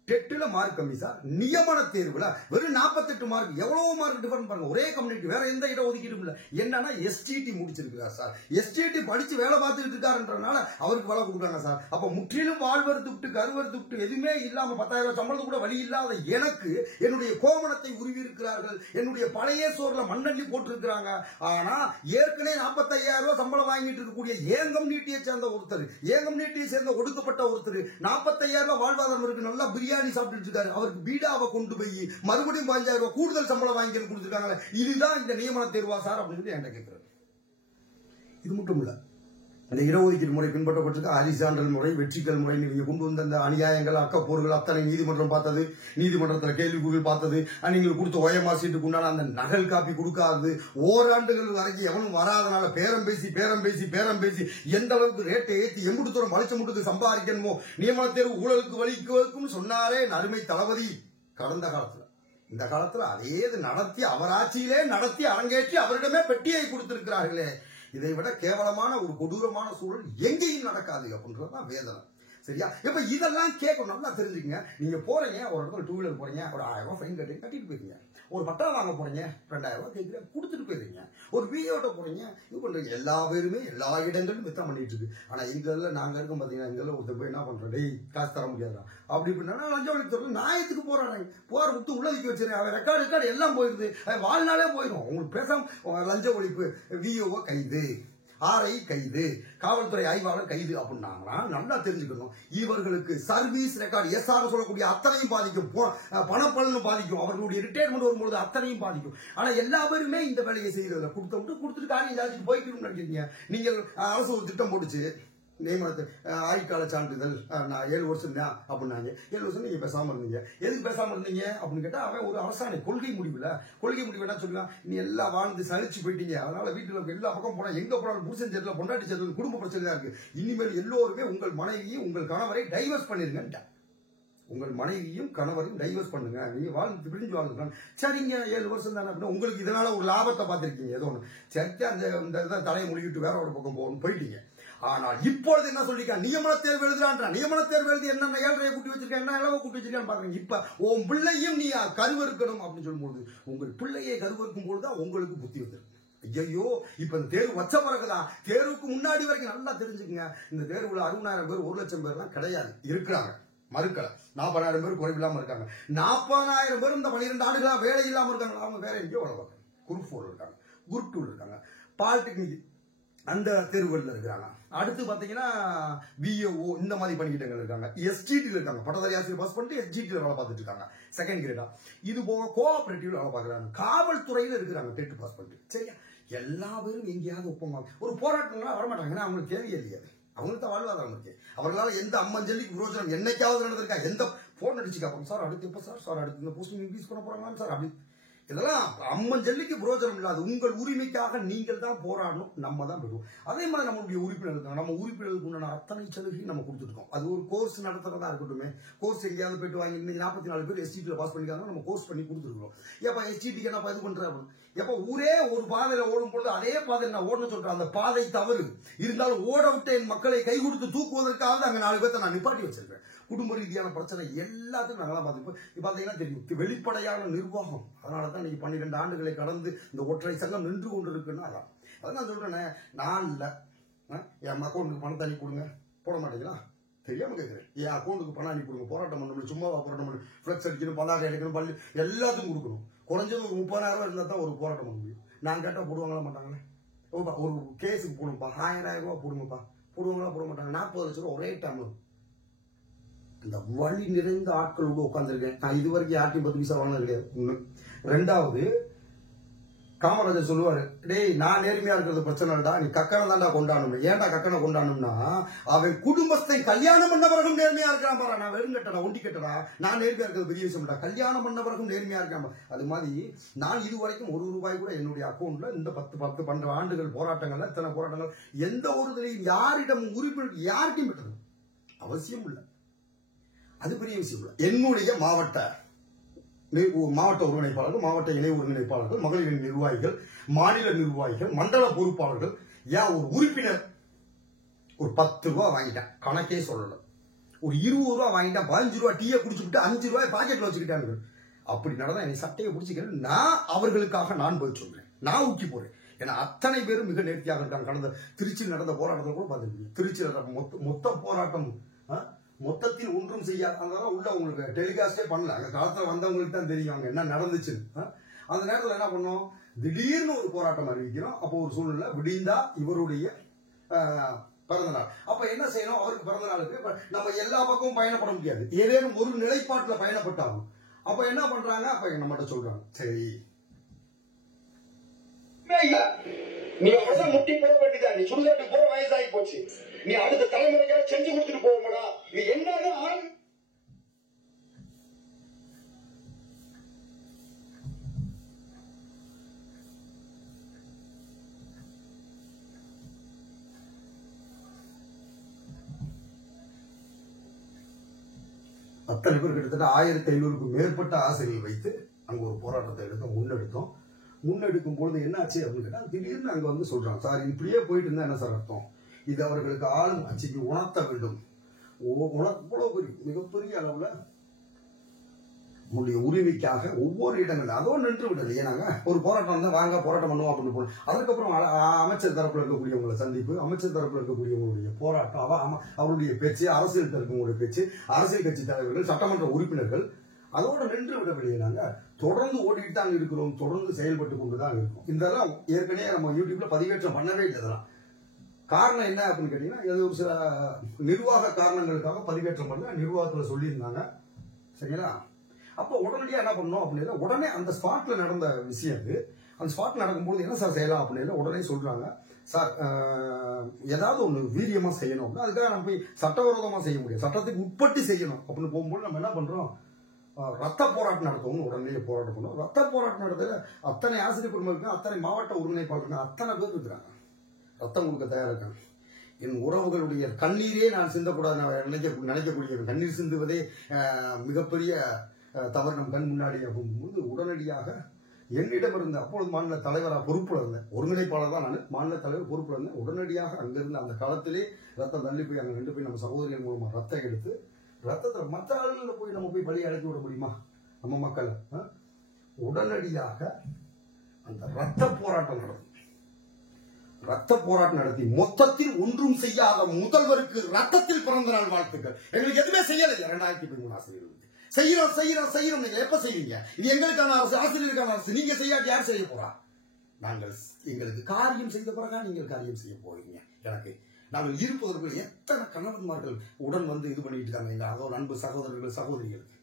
டெட்டில் மார்க் கம்மி சார், நியமன தேர்வுல வெறும் 48 மார்க், எவ்வளவு மார்க் டிஃபரன்ஸ் பாருங்க, ஒரே கம்யூனிட்டி, வேற எந்த இடம் ஒதுக்கீடும் இல்ல. என்னன்னா எஸ்டிடி முடிச்சிருக்காரு சார், எஸ்டிடி படிச்சு வேலை பார்த்துட்டு இருக்காருன்றனால அவருக்கு வேலை கொடுக்குறாங்க சார். அப்ப முற்றிலும் வாழ்வறுத்து விட்டு கருவறுத்து விட்டு எதுவுமே இல்லாம 10,000 சம்பளம் கூட வழி இல்லாத எனக்கு என்னுடைய கோமணத்தை உருவி இருக்கிறார்கள், என்னுடைய பழைய சோர்ல மண்ணள்ளி போட்டிருக்கிறாங்க. ஆனா ஏற்கனவே 45,000 ரூபாய் சம்பளம் வாங்கிட்டு இருக்கக்கூடிய ஏன் கம்யூனிட்டியை சேர்ந்த ஒருத்தர், ஏன் கம்யூனிட்டியை சேர்ந்த ஒடுக்கப்பட்ட ஒருத்தர் 45,000 ரூபாய் வாழ்வாதாரம் இருக்கு, நல்லா பிரியாணி சாப்பிட்டு இருக்காரு, அவருக்கு பீடாவை கொண்டு போய் மறுபடியும் 5,000 ரூபாய் கூடுதல் சம்பளம் வாங்கி கொடுத்துருக்காங்க. இதுதான் இந்த நியமன தேர்வா சார் அப்படின்னு என்கிட்ட கேட்கிறாரு. இது மட்டும் இல்ல, இந்த இடஒதுக்கீடு முறை பின்பற்றப்பட்டிருக்க ஹரிசாண்டல் முறை, வெற்றிக்கல் முறை, நீங்க கொண்டு வந்த அந்த அநியாயங்கள், அக்கப்போர்கள் அத்தனை நீதிமன்றம் பார்த்தது, நீதிமன்றத்தில் கேள்விக்குறிகள் பார்த்தது, நீங்கள் கொடுத்த OMR சீட்டுக்கு உண்டான அந்த நகல் காப்பி கொடுக்காது, ஓராண்டுகள் வரைக்கும் எவனும் வராதனால பேரம் பேசி எந்த அளவுக்கு ரேட்டை ஏற்றி எம்புட்டு தூரம் வலிச்ச முட்டுக்கு சம்பாதிக்கணுமோ, நியமன தேர்வு ஊழலுக்கு வலிக்கும் சொன்னாரே அருமை தளபதி. கடந்த காலத்துல, இந்த காலத்துல அதே நடத்தி, அவர் ஆட்சியிலே நடத்தி அரங்கேற்றி அவரிடமே பெட்டியை கொடுத்திருக்கிறார்களே, இதை விட கேவலமான ஒரு கொடூரமான சூழல் எங்கேயும் நடக்காது அப்படின்றதுதான் வேதனை. சரியா? இப்ப இதெல்லாம் கேட்கணும், நல்லா தெரிஞ்சுக்கங்க. நீங்க போறீங்க ஒரு இடத்துல 2 வீலர் போறீங்க, ஒரு 1000 ரூபாய் ஃபைன் கட்டிட்டு போயிருங்க. ஒரு பட்டா வாங்க போறீங்க, 2000 ரூபாய் கேட்கிறேன், கொடுத்துட்டு போயிருங்க. ஒரு வீடியோட்ட போறீங்க, இது பண்றீங்க. எல்லா பேருமே எல்லா இடங்களும் மித்தம் பண்ணிட்டு இருக்கு. ஆனா இங்க நாங்க இருக்கோம் பாத்தீங்கன்னா, இங்க ஒருத்தர் போய் என்ன பண்றோம், டேய் காசு தர முடியாதா அப்படி இப்படின்னா லஞ்ச ஒழிப்பு நாயத்துக்கு போறாங்க, போற விட்டு உள்ளதுக்கு வச்சிருக்கேன், அவன் ரெக்கார்டு எல்லாம் போயிருது, வாழ்நாளே போயிடும். உங்களுக்கு பேசாம லஞ்ச ஒழிப்பு விஓ கைது, RI கைது, காவல்துறை ஆய்வாளர் கைது அப்படின்னாங்கன்னா நல்லா தெரிஞ்சுக்கணும், இவர்களுக்கு சர்வீஸ் ரெக்கார்டு SR சொல்லக்கூடிய அத்தனையும் பாதிக்கும், பணப்பலன் பாதிக்கும், அவர்களுடைய ரிட்டையர்மெண்ட் வரும்போது அத்தனையும் பாதிக்கும். ஆனா எல்லா பேருமே இந்த வேலையை செய்யறதுல கொடுத்துட்டு காரியம் ஜாதிக்கு போய்க்கணும் நினைக்கிறீங்க. நீங்கள் அரசு ஒரு திட்டம் போட்டுச்சு, நியமனத்து ஆயுட்கால சான்றிதழ் 7 வருஷம் தான் அப்படின்னாங்க. 7 வருஷம் நீங்க பேசாம இருந்தீங்க. எதுக்கு பேசாம இருந்தீங்க அப்படின்னு கேட்டா, அவன் ஒரு அரசாணை கொள்கை முடிவு என்ன சொல்லலாம், நீ எல்லாம் வாழ்ந்து சலிச்சு போயிட்டீங்க, அதனால வீட்டுல எல்லா பக்கம் போனா எங்க போனாலும் புருஷன் சேர்த்துல பொண்டாட்டி சேர்த்துல குடும்ப பிரச்சனை இருக்கு, இனிமேல் எல்லோருமே உங்கள் மனைவியும் உங்கள் கணவரை டைவர்ஸ் பண்ணிருங்க, உங்கள் மனைவியும் கணவரையும் டைவர்ஸ் பண்ணுங்க, நீங்க வாழ்ந்து பிரிஞ்சு வாழ்ந்துக்கலாம். சரிங்க 7 வருஷம் தானே அப்படின்னா உங்களுக்கு இதனால ஒரு லாபத்தை பார்த்திருக்கீங்க, ஏதோ ஒண்ணு சரி அந்த தலையை முடிக்கிட்டு வேற ஒரு பக்கம் போகணும் போயிட்டீங்க. ஆனால் இப்பொழுது என்ன சொல்லிருக்கா, நியமன தேர்வு எழுதுறான், நியமன தேர்வு எழுதி என்ன 7.5 கூட்டி வச்சிருக்கேன், என்ன அளவு கூட்டி வச்சிருக்கேன்னு பாருங்க. இப்ப உன் பிள்ளையும் நீ கருவறுக்கணும் அப்படின்னு சொல்லும்போது, உங்கள் பிள்ளையை கருவறுக்கும் பொழுதுதான் உங்களுக்கு புத்தி வந்துருக்கு. ஐயோ இப்ப இந்த தேர்வு வச்ச பிறகுதான், தேர்வுக்கு முன்னாடி வரைக்கும் நல்லா தெரிஞ்சுக்கங்க, இந்த தேர்வுல 60,000 பேர் 1,00,000 பேர்லாம் கிடையாது, இருக்கிறாங்க, மறுக்கல. 40,000 பேர் குறைவில்லாம இருக்காங்க. 40,000 பேர் இந்த 12 ஆண்டுகளா வேலை இல்லாம இருக்காங்க. அவங்க வேற எங்கேயோ வேலை பார்க்காங்க, குரூப் 4 இருக்காங்க, குரூப் 2 இருக்காங்க, பாலிடெக்னிக் அந்த தேர்வுகள்ல இருக்கிறாங்க. அடுத்து பாத்தீங்கன்னா VAO இந்த மாதிரி பணியிடங்கள் இருக்காங்க, SGT இருக்காங்க, பட்டதாரி ஆசிரியர் பாஸ் பண்ணிட்டு SGT வேலை பார்த்துட்டு இருக்காங்க, செகண்ட் கிரேடா. இது போக கோஆபரேட்டிவ் வேலை பார்க்கறாங்க, காவல்துறையில இருக்கிறாங்க, டெட் பாஸ் பண்ணிட்டு. சரியா? எல்லா பேரும் எங்கேயாவது ஒப்பங்க ஒரு போராட்டங்களா வரமாட்டாங்க, ஏன்னா அவங்களுக்கு தேவையே இல்லையா, அவங்களுக்கு தான் வாழ்வாதாரம் இருக்கு. அவர்களால் எந்த அம்மஞ்சலிக்கு விரோஜனம் என்னைக்காவது நடந்திருக்கா, எந்த போன் அடிச்சு கேட்பாங்க, சார் அடுத்து எப்ப சார் அடுத்து இந்த போஸ்டிங் இன்க்ரீஸ் பண்ண போறாங்களா சார், அப்படி இதெல்லாம் அம்மஞ்சல்லிக்கு புரோஜனம் இல்லாது. உங்கள் உரிமைக்காக நீங்கள் தான் போராடணும், நம்ம தான் பெறுவோம். அதே மாதிரி நம்மளுடைய உறுப்பினர்கள், நம்ம உறுப்பினர்களுக்கு உண்டான அத்தனை சலுகையும் நம்ம கொடுத்துருக்கோம். அது ஒரு கோர்ஸ் நடத்துறதா இருக்கட்டும், கோர்ஸ் எங்கேயாவது போயிட்டு வாங்கி 44 பேர் SGT பாஸ் பண்ணிக்காங்க, நம்ம கோர்ஸ் பண்ணி கொடுத்துருக்கோம். எப்ப SGT என்னப்பா இது பண்ற, எப்ப ஊரே ஒரு பாதையில ஓடும் பொழுது அதே பாதையில் நான் ஓடணும் சொல்றேன், அந்த பாதை தவறு இருந்தாலும் ஓட விட்டு என் மக்களை கை கொடுத்து தூக்குவதற்காக அங்க 4 பேர்த்த நான் நிப்பாட்டி வச்சிருக்கேன். குடும்ப ரீதியான பிரச்சனை எல்லாத்துக்கும் நாங்களாம் பார்த்துப்போம். இப்போ பார்த்தீங்கன்னா தெரியும் வெளிப்படையான நிர்வாகம். அதனால தான் இன்னைக்கு 12 ஆண்டுகளை கடந்து இந்த ஒற்றை சங்கம் நின்று கொண்டு இருக்குன்னா அதான். அதான் சொல்றேனே, நான் இல்லை என் அக்கௌண்ட்டுக்கு பணத்தை அனுப்பி கொடுங்க, போட மாட்டீங்களா? தெரியாம கேட்குறேன். என் அக்கௌண்ட்டுக்கு பணம் அனுப்பி கொடுங்க, போராட்டம் பண்ணணும், சும்மாவா போராட்டம் பண்ணணும், ஃபிளக்ஸ் அடிக்கணும், பதாகை அடிக்கணும், பள்ளி எல்லாத்துக்கும் கொடுக்கணும். குறைஞ்சது ஒரு 30,000 இருந்தால் தான் ஒரு போராட்டம் பண்ண முடியும். நான் கேட்டால் போடுவாங்களா மாட்டாங்களே? ஒரு கேஸுக்கு போடுங்கப்பா, 1000 ரூபா போடுங்கப்பா, போடுவாங்களா போட மாட்டாங்க. 40 லட்சம் ரூபா ஒரே டைம். இந்த வழி நிறைந்த ஆட்களோடு உட்காந்துருக்கேன். நான் இது வரைக்கும் யார்ட்டையும் 10 பைசா வாங்கினது கிடையாது. ஒண்ணு. ரெண்டாவது, காமராஜர் சொல்லுவாரு, டேய் நான் நேர்மையா இருக்கிறது பிரச்சனை இல்லடா, நீ கக்கனை தாண்டா கொண்டாடணும். ஏன்டா கக்கனை கொண்டாடணும்னா, அவன் குடும்பத்தை கல்யாணம் பண்ணவர்களும் நேர்மையா இருக்கிறான் பாரு. நான் வெறும் கட்டடா, ஒண்டி கட்டடா, நான் நேர்மையா இருக்கிறது பெரிய விஷயம். கல்யாணம் பண்ணவர்களும் நேர்மையா இருக்கான். அது மாதிரி நான் இது வரைக்கும் ₹1 கூட என்னுடைய அக்கௌண்ட்ல இந்த 10-12 ஆண்டுகள் போராட்டங்கள்ல இத்தனை போராட்டங்கள் எந்த ஒரு இதுலையும் யாரிடம் உறுப்பினர் யாருக்கும் பெற்றது அவசியம் இல்லை. அது பெரிய விஷயம் இல்லை. என்னுடைய மாவட்ட ஒருங்கிணைப்பாளர்கள், மாவட்ட இணை ஒருங்கிணைப்பாளர்கள், மகளிர் நிர்வாகிகள், மாநில நிர்வாகிகள், மண்டல பொறுப்பாளர்கள், ஏன் ஒரு உறுப்பினர் ஒரு 10 ரூபா வாங்கிட்டேன், கணக்கே சொல்லல. ஒரு 20 ரூபா வாங்கிட்டேன், 15 ரூபா டீயை குடிச்சுட்டு 5 ரூபாய் பாக்கெட்ல வச்சுக்கிட்டாங்க. அப்படி நடந்தா என்னை சட்டையை பிடிச்சிக்கிறேன். நான் அவர்களுக்காக நான் பதில் சொல்றேன், நான் ஊக்கி போறேன். ஏன்னா அத்தனை பேரும் மிக நேர்த்தியாக இருக்காங்க. கடந்த திருச்சியில் நடந்த போராட்டத்தில் கூட பார்த்துருக்கீங்க. திருச்சியில் மொத்த போராட்டம் மொத்தத்தில் ஒன்றும் செய்யாது. அதனால உள்ள உங்களுக்கு டெலிகாஸ்டே பண்ணல. அந்த காலத்துல வந்தவங்களுக்கு தான் தெரியும் அங்க என்ன நடந்துச்சுன்னு. அந்த நேரத்தில் என்ன பண்ணோம், திடீர்னு ஒரு போராட்டம் அறிவிக்கிறோம். அப்போ ஒரு சூழ்நிலை விடிந்தா இவருடைய பிறந்தநாள். அப்ப என்ன செய்யணும், அவருக்கு பிறந்த நாளுக்கு நம்ம எல்லா பக்கமும் பயணப்பட முடியாது, ஏதேனும் ஒரு நிலைப்பாட்டுல பயணப்பட்டாகும். அப்ப என்ன பண்றாங்க, அப்ப நம்மகிட்ட சொல்றாங்க, சரி நீ அவசரம் முட்டி போக வேண்டியதா, நீ சுடுகாட்டு போற வயசாகி போச்சு, நீ அடுத்த தலைமுறைக்காக செஞ்சு கொடுத்துட்டு போகணும்டா, நீ என்ன அத்தனை பேர் கிட்டத்தட்ட 1500க்கும் மேற்பட்ட ஆசிரியர்கள் வைத்து அங்க ஒரு போராட்டத்தை முன்னெடுத்தோம். முன்னெடுக்கும் பொழுது என்ன ஆச்சு அப்படின்னு கேட்டா, திடீர்னு அங்க வந்து சொல்றாங்க, சார் இப்படியே போயிட்டு இருந்தா என்ன சார் அர்த்தம், இது அவர்களுக்கு ஆளும் ஆட்சிக்கு உணர்த்த வேண்டும். மிகப்பெரிய அளவுல உங்களுடைய உரிமைக்காக ஒவ்வொரு இடங்கள்ல அதோ நின்று விடல. ஏன்னாங்க ஒரு போராட்டம் வந்து வாங்க போராட்டம் பண்ணுவோம் அப்படின்னு போனோம். அதுக்கப்புறம் அமைச்சர் தரப்புல இருக்கக்கூடியவங்களை சந்திப்பு, அமைச்சர் தரப்புல இருக்கக்கூடியவங்களுடைய போராட்டம், அவருடைய பேச்சு, அரசியல் இருக்கவங்களுடைய பேச்சு, அரசியல் கட்சி தலைவர்கள், சட்டமன்ற உறுப்பினர்கள், அதோட நின்று விடவில்லை. நாங்க தொடர்ந்து ஓடிட்டு தான் இருக்கிறோம், தொடர்ந்து செயல்பட்டு கொண்டுதான் இருக்கோம். இதெல்லாம் ஏற்கனவே நம்ம யூடியூப்ல பதிவேற்றம் பண்ணவே இல்லை. இதெல்லாம் காரணம் என்ன அப்படின்னு கேட்டீங்கன்னா, இது ஒரு சில நிர்வாக காரணங்களுக்காக பதிவேற்றம் பண்ண நிர்வாகத்துல சொல்லியிருந்தாங்க. சரிங்களா? அப்போ உடனடியாக என்ன பண்ணணும் அப்படின்னா, உடனே அந்த ஸ்பாட்ல நடந்த விஷயம் இது. அந்த ஸ்பாட்ல நடக்கும்போது என்ன சார் செய்யலாம் அப்படின்னு உடனே சொல்றாங்க, சார் ஏதாவது ஒன்று வீரியமா செய்யணும் அப்படின்னா, அதுக்காக நம்ம போய் சட்டவிரோதமா செய்ய முடியாது, சட்டத்துக்கு உட்பட்டு செய்யணும் அப்படின்னு போகும்போது நம்ம என்ன பண்றோம், ரத்த போராட்டம் நடத்தவும் உடனே போராட்டம் பண்ணுவோம். ரத்த போராட்டம் நடத்துல அத்தனை ஆசிரியர் பெருமக்கள், அத்தனை மாவட்ட ஒருங்கிணைப்பாளர்கள், அத்தனை பேர் இருக்கிறாங்க, ரத்தம் கொடுக்க தயாரா இருக்காங்க. என் உறவுகளுடைய கண்ணீரே நான் சிந்தக்கூடாது நினைக்கக்கூடிய கண்ணீர் சிந்துவதே மிகப்பெரிய தவறு நம் கண் முன்னாடி போகும்போது உடனடியாக என்னிடம் இருந்த, அப்பொழுது மாநில தலைவராக பொறுப்புல இருந்தேன், ஒருங்கிணைப்பாளர் தான் நான், மாநில தலைவர் பொறுப்புல இருந்தேன். உடனடியாக அங்கிருந்து அந்த காலத்திலே ரத்தம் தள்ளி போய் அங்க ரெண்டு போய் நம்ம சகோதரிகள் மூலமா ரத்தம் எடுத்து, ரத்தத்தில் மற்ற ஆளுகளை போய் நம்ம போய் பலி அழைத்து விட முடியுமா நம்ம மக்கள்? உடனடியாக அந்த ரத்த போராட்டம் நடத்தி மொத்தத்தில் ஒன்றும் செய்யாத முதல்வருக்கு ரத்தத்தில் பிறந்த நாள் வாழ்த்துக்கள். எங்களுக்கு எதுவுமே செய்யலை. 2013 ஆசிரியர்களுக்கு செய்யறோம். நீங்க எப்ப செய்வீங்க? இது எங்களுக்கான அரசு, ஆசிரியருக்கான அரசு. நீங்க செய்யாட்டி யார் செய்ய போறா? எங்களுக்கு காரியம் செய்த பிறகு நீங்கள் காரியம் செய்ய போறீங்க. எனக்கு நாங்கள் இருப்பவர்கள் எத்தனை கணவன்மார்கள் உடன் வந்து இது பண்ணிட்டு இருக்காங்க, அதோ அன்பு சகோதரர்கள் சகோதரிகளுக்கு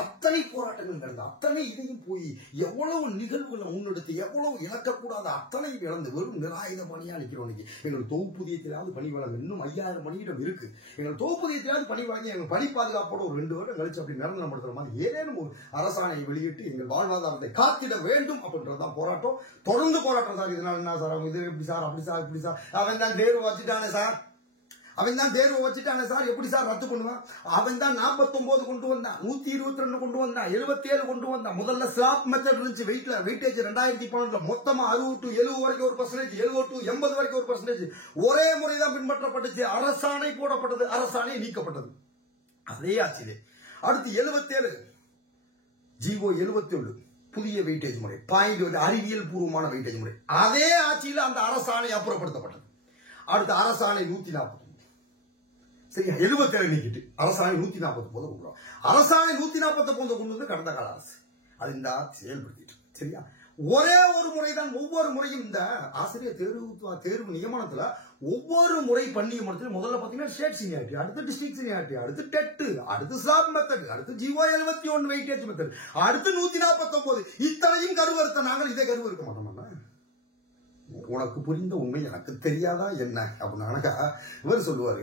அத்தனை போராட்டங்கள் நடந்த அத்தனை இதையும் போய் எவ்வளவு நிகழ்வுகளை முன்னெடுத்து எவ்வளவு இழக்கக்கூடாத அத்தனை இழந்து வெறும் நிராயுத பணியா நிற்கிறோம். எங்கள் தொகுப்புதியத்திலாவது பணி வழங்க இன்னும் 5000 பணியிடம் இருக்கு. எங்கள் தொகுப்புதியத்திலாவது பணி வழங்கி எங்கள் பணி பாதுகாப்போட ஒரு 2 வருடம் கழிச்சு அப்படி நிரந்தரப்படுத்துற மாதிரி ஏதேனும் ஒரு அரசாணையை வெளியிட்டு எங்கள் வாழ்வாதாரத்தை காத்திட வேண்டும் அப்படின்றதுதான் போராட்டம். தொடர்ந்து போராட்டம் சார். இதனால என்ன சார், இது எப்படி சார், அப்படி சார், இப்படி சார், அவன் தான் தேர்வு வச்சுட்டானே சார், எப்படி சார் ரத்து பண்ணுவான்? அவன் தான் 49 கொண்டு வந்தான், 122 கொண்டு வந்தான், 77 கொண்டு வந்தான். முதல்ல ஸ்லாப் மெத்தட் இருந்துச்சு, வெயிட்டேஜ் 2012 மொத்தமா 60 to 70 வரைக்கும் ஒரு பர்சன்டேஜ், 70 to 80 வரைக்கும் ஒரு பர்சன்டேஜ் ஒரே முறைதான் பின்பற்றப்பட்டுச்சு. அரசாணை போடப்பட்டது, அரசாணை நீக்கப்பட்டது. அதே ஆட்சியிலே அடுத்து 77 ஜிஓ 71 புதிய வெயிட்டேஜ் முறை பாயிண்ட் அறிவியல் பூர்வமான வெயிட்டேஜ் முறை அதே ஆட்சியில் அந்த அரசாணை அப்புறப்படுத்தப்பட்டது. அடுத்து அரசாணை 149 சரியா 77 நீக்கிட்டு அரசாணை 149 அரசாணை 149 கொண்டு வந்து கடந்த கால அரசு அது இந்த செயல்படுத்திட்டு சரியா. ஒரே ஒரு முறைதான் ஒவ்வொரு முறையும் இந்த ஆசிரியர் தேர்வு நியமனத்துல ஒவ்வொரு முறை பண்ணிய முறையில் முதல்ல பாத்தீங்கன்னா ஸ்டேட் சீனியாரிட்டி, அடுத்து டிஸ்ட்ரிக்ட் சீனியாரிட்டி, அடுத்து டெட், அடுத்து ஸ்லாப் மெத்தட், அடுத்து ஜிஓ 71 வெயிட்டேஜ் மெத்தட், அடுத்து 149 இத்தனையும் கருவறுத்த நாங்கள் இதை கருவறுக்க மாட்டோம். உனக்கு புரிந்த உண்மை எனக்கு தெரியாதா என்ன அப்படின்னாக்கா இவர் சொல்லுவாரு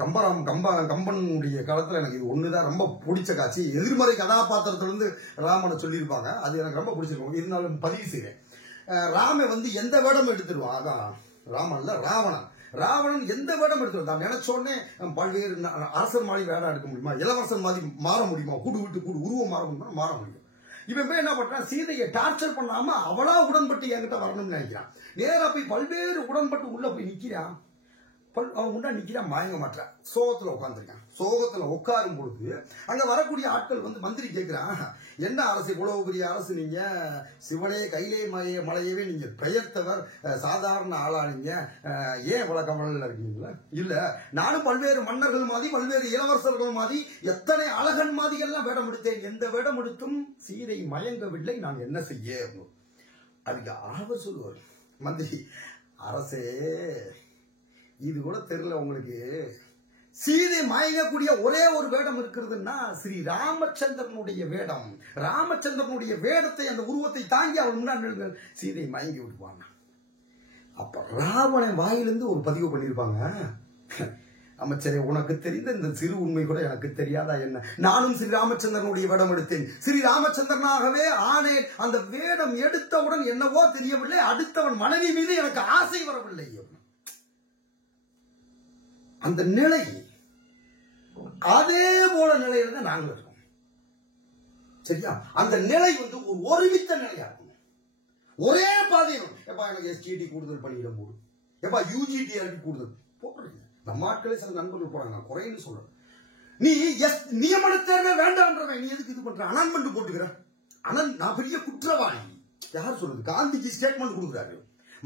கம்பனுடைய காலத்துல எனக்கு இது ஒண்ணுதான் ரொம்ப பிடிச்ச காட்சி. எதிர்மறை கதாபாத்திரத்துல இருந்து ராமனை சொல்லியிருப்பாங்க, அது எனக்கு ரொம்ப பிடிச்சிருக்கும். இருந்தாலும் பதிவு செய்றேன். ராம எந்த வேடம் எடுத்துருவான், அதான் ராமன்ல ராவணன் எந்த வேடம் எடுத்துருவான் நினைச்ச உடனே பல்வேறு அரசர் மாதிரி வேடம் எடுக்க முடியுமா, இளவரசன் மாதிரி மாற முடியுமா, கூடு விட்டு கூடு உருவம் மாற முடியுமா, மாற முடியும். இவன் போய் என்ன பண்றான், சீதையை டார்ச்சர் பண்ணாம அவளா உடன்பட்டு என்கிட்ட வரணும்னு நினைக்கிறான். நேரா போய் பல்வேறு உடன்பட்டு உள்ள போய் நிக்கிறான். அவன் முன்னா நிக்கிறான், மயங்க மாட்டான், சோகத்துல உட்காந்துருக்கான். சோகத்துல உட்காரும் பொழுது அங்க வரக்கூடிய ஆட்கள் மந்திரி கேட்கிறான், என்ன அரசு இவ்வளவு பெரிய அரசு, நீங்க சிவனே கைலே மலையவே நீங்க பெயர்த்தவர், சாதாரண ஆளா நீங்க, ஏன் இவ்வளவு கவலையில இருக்கீங்களா? இல்ல, நானும் பல்வேறு மன்னர்கள் மாதிரி பல்வேறு இளவரசர்கள் மாதிரி எத்தனை அழகன் மாதிரி எல்லாம் வேடம் எடுத்தேன், எந்த வேடம் எடுத்தும் சீதை மயங்கவில்லை, நான் என்ன செய்ய? அதுக்கு அவர் சொல்லுவார், மந்திரி அரசே இது கூட தெரியல உங்களுக்கு, சீதை மயங்கக்கூடிய ஒரே ஒரு வேடம் இருக்கிறதுன்னா ஸ்ரீ ராமச்சந்திரனுடைய வேடம். ராமச்சந்திரனுடைய வேடத்தை அந்த உருவத்தை தாங்கி அவள் முன்னாடி சீதை மயங்கி விட்டுவாங்க. அப்ப ராவணன் வாயிலிருந்து ஒரு பதிவு பண்ணிருப்பாங்க, அமைச்சரே உனக்கு தெரிந்த இந்த சிறு உண்மை கூட எனக்கு தெரியாதா என்ன? நானும் ஸ்ரீ ராமச்சந்திரனுடைய வேடம் எடுத்தேன், ஸ்ரீ ராமச்சந்திரனாகவே ஆனேன். அந்த வேடம் எடுத்தவுடன் என்னவோ தெரியவில்லை, அடுத்தவன் மனைவி மீது எனக்கு ஆசை வரவில்லை. அந்த நிலை அதே போல நிலையில தான் நாங்கள் இருக்கோம் சரியா. அந்த நிலை ஒரு ஒருமித்த நிலையா இருக்கணும், ஒரே பாதையில். எப்பா எனக்கு எஸ்டிடி கூடுதல் பண்ணிடம் போடு, எப்பா யூஜிடி கூடுதல் போடுறீங்க. நம்ம ஆட்களே சில நண்பர்கள் போறாங்க, குறைன்னு சொல்றேன். நீ நியமன தேர்வே வேண்டாம்ன்றவன் நீ எதுக்கு இது பண்ற? அனன்மெண்ட் போட்டுக்கிற நான் பெரிய குற்றவாளி. யார் சொல்றது? காந்திஜி ஸ்டேட்மெண்ட் கொடுக்குறாரு,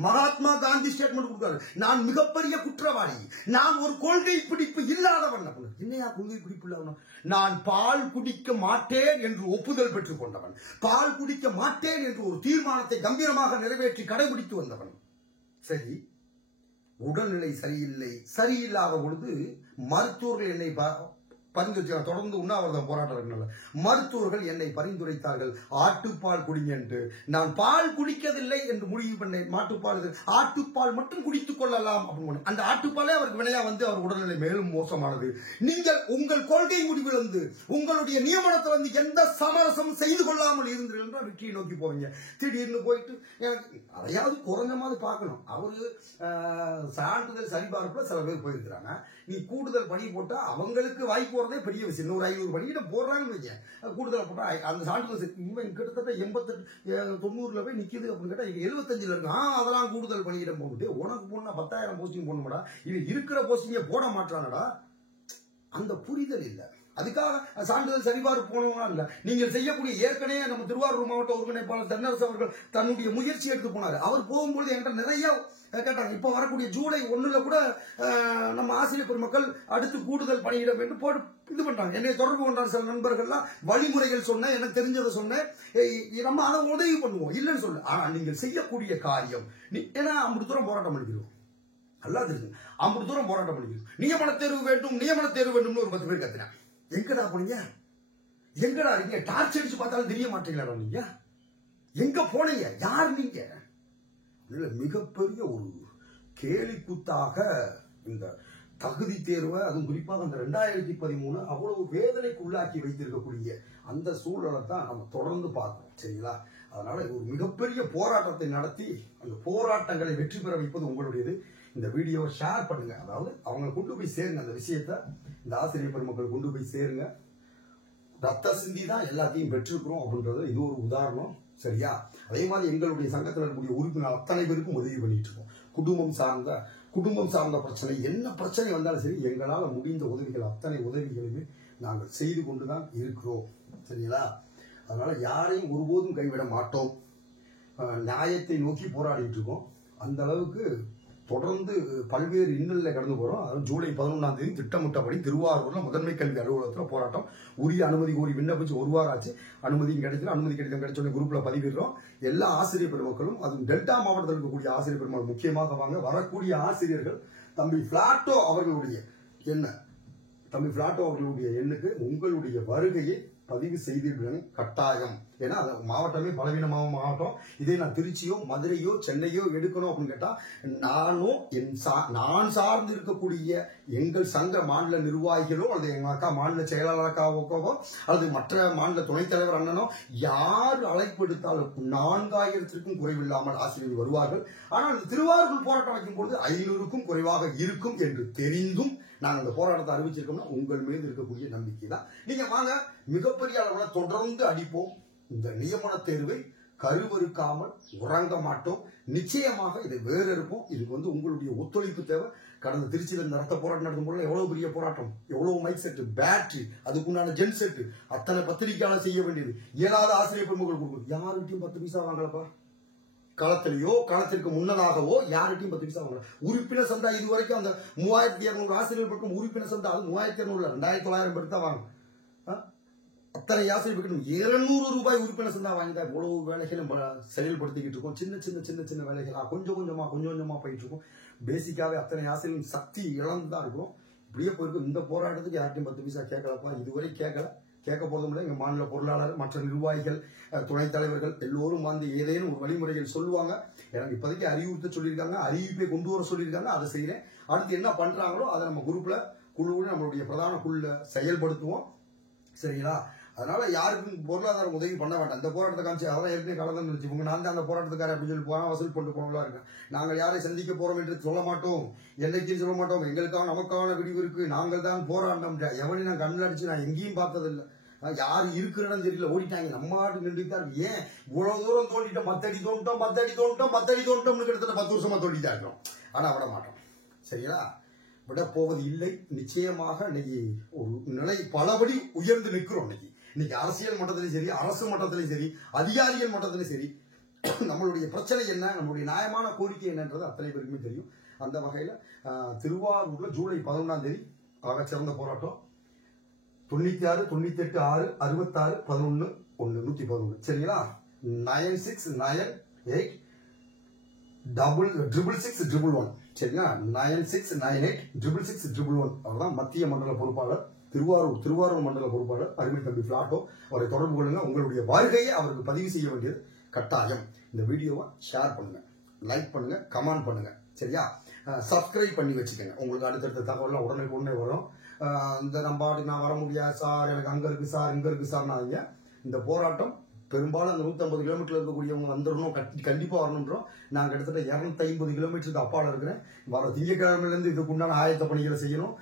மகாத்மா காந்தி ஸ்டேட்மெண்ட் கொடுத்தாரு, நான் மிகப்பெரிய குற்றவாளி, நான் ஒரு கொள்கை பிடிப்பு இல்லாதவன். என்னையா கொள்கை பிடிப்பு இல்லாதவன்? நான் பால் குடிக்க மாட்டேன் என்று ஒப்புதல் பெற்றுக் கொண்டவன், பால் குடிக்க மாட்டேன் என்று ஒரு தீர்மானத்தை கம்பீரமாக நிறைவேற்றி கடைபிடித்து வந்தவன். சரி, உடல்நிலை சரியில்லாத பொழுது மருத்துவர்கள் என்னை பரிந்துரைத்தார்கள். தொடர்ந்து உண்ணாவிரதம் போராட்டம் மருத்துவர்கள் என்னை பரிந்துரைத்தார்கள், ஆட்டுப்பால் குடிங்க என்று. நான் பால் குடிக்கவில்லை என்று முடிவு பண்ணேன். மாட்டுப்பால் ஆட்டுப்பால் மட்டும் குடித்துக் கொள்ளலாம் அப்படின்னு. அந்த ஆட்டுப்பாலே அவருக்கு வினையா அவர் உடல்நிலை மேலும் மோசமானது. நீங்கள் உங்கள் கொள்கை முடிவிலிருந்து உங்களுடைய நியமனத்தில் எந்த சமரசம் செய்து கொள்ளாமல் இருந்தீர்கள் என்றால் வெற்றியை நோக்கி போவீங்க. திடீர்னு போயிட்டு எனக்கு அதையாவது குறைஞ்சமாவது பார்க்கணும். அவரு சான்றிதழ் சரிபார்ப்புல சில பேர் போயிருக்கிறாங்க. நீ கூடுதல் பணி போட்டா அவங்களுக்கு வாய்ப்பு போறதே பெரிய விஷயம். 100-500 பணியிட போடுறாங்கன்னு கூடுதல் போட்டா அந்த சான்றிதழ் கிட்டத்தட்ட 88-90 போய் நிக்குது அப்படின்னு கேட்டா 75 இருக்கு. அதெல்லாம் கூடுதல் பணியிடம் போட்டு உனக்கு போனா 10,000 போஸ்டிங் போடணும்டா, இது இருக்கிற போஸ்டிங்க போட மாட்டானடா. அந்த புரிதல் இல்ல. அதுக்காக சான்றிதழ் சரிபார்ப்பு போனவங்க இல்ல. நீங்கள் செய்யக்கூடிய ஏற்கனவே நம்ம திருவாரூர் மாவட்ட ஒருங்கிணைப்பாளர் தென்னரசு அவர்கள் தன்னுடைய முயற்சி எடுத்து போனாரு. அவர் போகும்போது என்கிட்ட நிறைய கேட்டாங்க. இப்ப வரக்கூடிய ஜூலை 1 கூட நம்ம ஆசிரியர் பெருமக்கள் அடுத்து கூடுதல் பணியிடம் என்று போட்டு இது பண்றாங்க. என்னை தொடர்பு கொண்டார் சில நண்பர்கள்லாம், வழிமுறைகள் சொன்ன, எனக்கு தெரிஞ்சதை சொன்னேன், நம்ம அதை உதவி பண்ணுவோம் இல்லைன்னு சொல்லு. ஆனா நீங்கள் செய்யக்கூடிய காரியம் ஏன்னா 50 தூரம் போராட்டம் பண்ணிக்கிறோம், நல்லா தெரியுது. 50 தூரம் போராட்டம் பண்ணிக்கிறோம். நியமன தேர்வு வேண்டும் ஒரு 10 பேர் கத்துறேன். எங்கடா போனீங்க, எங்கடா இருக்கீங்க? டார்ச் அடிச்சு பார்த்தாலும் தெரிய மாட்டீங்களா நீங்க? எங்க போனீங்க? யார் நீங்க? மிகப்பெரிய ஒரு கேலி கூத்தாக இந்த தகுதி தேர்வை, அதுவும் குறிப்பாக அந்த 2013 அவ்வளவு வேதனைக்கு உள்ளாக்கி வைத்திருக்கக்கூடிய அந்த சூழலை தான் நம்ம தொடர்ந்து பார்க்கணும் சரிங்களா. அதனால ஒரு மிகப்பெரிய போராட்டத்தை நடத்தி அந்த போராட்டங்களை வெற்றி பெற வைப்பது உங்களுடையது. இந்த வீடியோவை ஷேர் பண்ணுங்க, அதாவது அவங்க கொண்டு போய் சேருங்க. அந்த விஷயத்த இந்த ஆசிரியர் பெருமக்கள் கொண்டு போய் சேருங்க. ரத்த சிந்தி தான் எல்லாத்தையும் பெற்றிருக்கிறோம் அப்படின்றது இது ஒரு உதாரணம் சரியா. அதே மாதிரி எங்களுடைய சங்கத்தில் இருக்கக்கூடிய உறுப்பினர் அத்தனை பேருக்கும் உதவி பண்ணிட்டு இருக்கோம். குடும்பம் சார்ந்த குடும்பம் சார்ந்த பிரச்சனை, என்ன பிரச்சனை வந்தாலும் சரி எங்களால் முடிந்த உதவிகள் அத்தனை உதவிகளையுமே நாங்கள் செய்து கொண்டுதான் இருக்கிறோம். சரிங்களா? அதனால யாரையும் ஒருபோதும் கைவிட மாட்டோம். நியாயத்தை நோக்கி போராடிட்டு இருக்கோம். அந்த அளவுக்கு தொடர்ந்து பல்வேறு இன்னல்ல கடந்து போறோம். அதாவது ஜூலை 11ஆம் தேதி திட்டமிட்டபடி திருவாரூர்ல முதன்மை கல்வி அலுவலகத்தில் போராட்டம். உரிய அனுமதி கோரி விண்ணப்பிச்சு ஒரு வாரம் ஆச்சு. அனுமதியும் கிடைக்கல. அனுமதி கடிதம் கிடைச்ச குரூப்ல பதிவிடுறோம். எல்லா ஆசிரியர் பெருமக்களும், அதுவும் டெல்டா மாவட்டத்தில் இருக்கக்கூடிய ஆசிரியர் பெருமக்கள் முக்கியமாக வாங்க. வரக்கூடிய ஆசிரியர்கள் தம்பி பிளாட்டோ அவர்களுடைய எண்ணுக்கு உங்களுடைய வருகையை பதிவு செய்திருக்க கட்டாயம். ஏன்னா அது மாவட்டமே பலவீனமான மாவட்டம். இதே நான் திருச்சியோ மதுரையோ சென்னையோ எடுக்கணும் அப்படின்னு கேட்டா நான் சார்ந்து இருக்கக்கூடிய எங்கள் சங்க மாநில நிர்வாகிகளோ அல்லது எங்க அக்கா மாநில செயலாளருக்காவோ அல்லது மற்ற மாநில துணைத் தலைவர் அண்ணனோ யார் அழைப்பு எடுத்தாலும் 4000க்கும் குறைவில்லாமல் ஆசிரியர்கள் வருவார்கள். ஆனால் திருவாரூர் போராட்டம் வைக்கும் பொழுது 500க்கும் குறைவாக இருக்கும் என்று தெரிந்தும் நாங்கள் இந்த போராட்டத்தை அறிவிச்சிருக்கோம்னா உங்கள் மீது இருக்கக்கூடிய நம்பிக்கை தான். நீங்க வாங்க, மிகப்பெரிய அளவில் தொடர்ந்து அடிப்போம். இந்த நியமன தேர்வை கருவறுக்காமல் உறங்க மாட்டோம். நிச்சயமாக இதை வேற இருப்போம். இதுக்கு உங்களுடைய ஒத்துழைப்பு தேவை. கடந்த திருச்சியில் இந்த ரத்த போராட்டம் நடக்கும் போது எவ்வளவு பெரிய போராட்டம், எவ்வளவு மைக் செட்டு, பேட்டரி, அதுக்குண்டான ஜென் செட்டு, அத்தனை பத்திரிகையாளர் செய்ய வேண்டியது. இயலாத ஆசிரியர் பெருமக்கள் கொடுக்கும். யாருக்கிட்டையும் 10 பைசா வாங்கலப்பா. களத்திலேயோ களத்திற்கு முன்னதாகவோ யார்கிட்டையும் 10 பைசா வாங்கல. உறுப்பினர் சந்தா இதுவரைக்கும் அந்த 3200 ஆசிரியர் பக்கம் உறுப்பினர் சந்தா, அது 3200 2900 பேர் தான் வாங்க. அத்தனை ஆசிரியர் பக்கம் 200 ரூபாய் உறுப்பினர் சந்தா வாங்கிதான் இவ்வளவு வேலைகளும் செயல்படுத்திக்கிட்டு இருக்கோம். சின்ன வேலைகளா கொஞ்சம் கொஞ்சமா போயிட்டு இருக்கோம். பேசிக்காவே அத்தனை ஆசிரியர் சக்தி இழந்துதான் இருக்கிறோம். இப்படியே போயிருக்கும். இந்த போராட்டத்துக்கு யார்கிட்டையும் 10 பைசா கேட்கலப்பா. இதுவரை கேட்க போதும் இல்லை. எங்க மாநில பொருளாளர், மற்ற நிர்வாகிகள், துணைத் தலைவர்கள் எல்லோரும் ஏதேனும் ஒரு வழிமுறைகள் சொல்லுவாங்க. எனக்கு இப்போதைக்கு அறிவுறுத்த சொல்லியிருக்காங்க, அறிவிப்பை கொண்டு வர சொல்லியிருக்காங்க. அதை செய்யறேன். அடுத்து என்ன பண்றாங்களோ அதை நம்ம குழுவோட நம்மளுடைய பிரதான குழுல செயல்படுத்துவோம். சரிங்களா? அதனால யாருக்கும் பொருளாதார உதவி பண்ண வேண்டாம். இந்த போராட்டத்தை காமிச்சு அவரை ஏற்கனவே கலந்து வச்சுக்கோங்க. நான் தான் அந்த போராட்டத்துக்கார அப்படின்னு சொல்லி போனா வசூல் கொண்டு போனவங்களா இருக்கேன். நாங்கள் யாரை சந்திக்க போறோம் என்று சொல்ல மாட்டோம். என்னைக்கும் சொல்ல மாட்டோம். எங்களுக்காக நமக்கான விடிவு இருக்கு. நாங்கள் தான் போராட்டம். எவனையும் நான் கண்ணில் அடிச்சு நான் எங்கேயும் பார்த்ததில்லை. யாரு இருக்கிறன்னு தெரியல, ஓடிட்டாங்க. நம்ம ஆட்டு நின்றுதான் இருக்கு. ஏன் இவ்வளவு தூரம் தோண்டிட்டோம்? மத்தடி தோண்டோம்னு கிட்டத்தட்ட 10 வருஷமா தோண்டிட்டா இருக்கிறோம். ஆனா விட மாட்டோம். சரிங்களா? விட போவது இல்லை. நிச்சயமாக இன்னைக்கு ஒரு நிலை பலபடி உயர்ந்து நிற்கிறோம். இன்னைக்கு அரசியல் மட்டத்திலும் சரி, அரசு மட்டத்திலும் சரி, அதிகாரிகள் மட்டத்திலும் சரி, நம்மளுடைய பிரச்சனை என்ன, நம்மளுடைய நியாயமான கோரிக்கை என்னன்றது அத்தனை பேருக்குமே தெரியும். அந்த வகையில திருவாரூர்ல ஜூலை 11ஆம் தேதி ஆக சிறந்த போராட்டம். 96 98 6 66 11 1 111. சரிங்களா? 9698666611. சரிங்களா? 9698666611. அவர்தான் மத்திய மண்டல பொறுப்பாளர், திருவாரூர் மண்டல பொறுப்பாளர் அருமை தம்பி பிளாட்டோ. அவரை தொடர்பு கொள்ளுங்க. உங்களுடைய வருகையை அவருக்கு பதிவு செய்ய வேண்டியது கட்டாயம். இந்த வீடியோவை ஷேர் பண்ணுங்க, லைக் பண்ணுங்க, கமெண்ட் பண்ணுங்க. சரியா? சப்ஸ்கிரைப் பண்ணி வச்சுக்கோங்க. உங்களுக்கு அடுத்தடுத்த தகவலாம் உடனே வரும். இந்த நம்பாடு நான் வர முடியாது சார், எனக்கு அங்க இருக்கு சார், இங்க இருக்கு சார். நான் இந்த போராட்டம் பெரும்பாலும் அந்த 150 கிலோமீட்டர்ல இருக்கக்கூடியவங்க வந்துடணும், கண்டிப்பா வரணுன்றோம். நான் கிட்டத்தட்ட 250 கிலோமீட்டருக்கு அப்பால இருக்கிறேன். வர திங்கட்கிழமையிலிருந்து இதுக்கு உண்டான ஆயத்த பணிகளை செய்யணும்.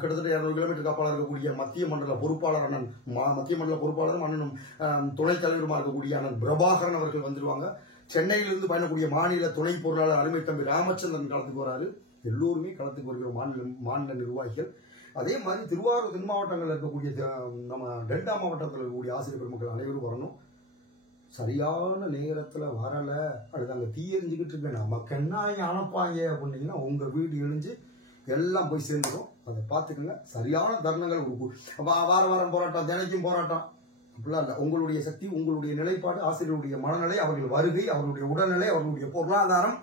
கிட்டத்தட்ட 200 கிலோமீட்டருக்கு அப்பால இருக்கக்கூடிய மத்திய மண்டல பொறுப்பாளர் அண்ணனும் துணைத் தலைவருமா இருக்கக்கூடிய அண்ணன் பிரபாகரன் அவர்கள் வந்துருவாங்க. சென்னையிலிருந்து பயணக்கூடிய மாநில துணை பொருளாளர் அருமை தம்பி ராமச்சந்திரன் களத்துக்கு வராரு. எல்லோருமே களத்துக்கு வருகிற மாநில நிர்வாகிகள். அதே மாதிரி திருவாரூர் தென் மாவட்டங்களில் இருக்கக்கூடிய நம்ம டெல்டா மாவட்டத்தில் இருக்கக்கூடிய ஆசிரியர் பெருமக்கள் அனைவரும் வரணும். சரியான நேரத்துல வரல, அடுத்து அங்க தீ எரிஞ்சுக்கிட்டு இருக்கேன், நமக்கு என்ன அனுப்பாங்க அப்படின்னீங்கன்னா உங்க வீடு எழிஞ்சு எல்லாம் போய் சேர்ந்துடும். அதை பார்த்துக்கோங்க. சரியான தருணங்கள் வாரம் போராட்டம், தினைக்கும் போராட்டம் அப்படிலாம் இல்லை. உங்களுடைய சக்தி, உங்களுடைய நிலைப்பாடு, ஆசிரியருடைய மனநிலை, அவர்கள் வருகை, அவர்களுடைய உடல்நிலை, அவர்களுடைய பொருளாதாரம்,